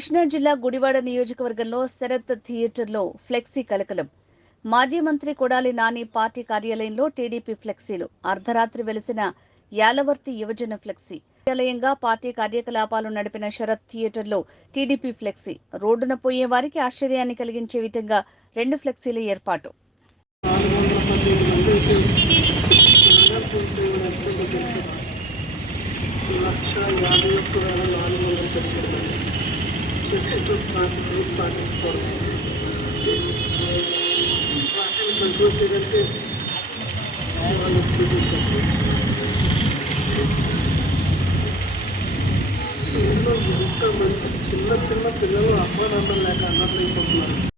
కృష్ణా జిల్లా గుడివాడ నియోజకవర్గంలో శరత్ థియేటర్లో ఫ్లెక్సీ కలకలం. మాజీ మంత్రి కొడాలి నాని పార్టీ కార్యాలయంలో టీడీపీ ఫ్లెక్సీలు. అర్ధరాత్రి వెలిసిన యాలవర్తి యువజన ఫ్లెక్సీ. కార్యాలయంగా పార్టీ కార్యకలాపాలు నడిపిన శరత్ థియేటర్లో టీడీపీ ఫ్లెక్సీ. రోడ్డున పోయే వారికి ఆశ్చర్యాన్ని కలిగించే విధంగా 2 ఫ్లెక్సీల ఏర్పాటు. ఇంట్లో ఎంతమంది చిన్న పిల్లలు అమ్మ నాన్న లేక అన్నట్లయిపోతున్నారు.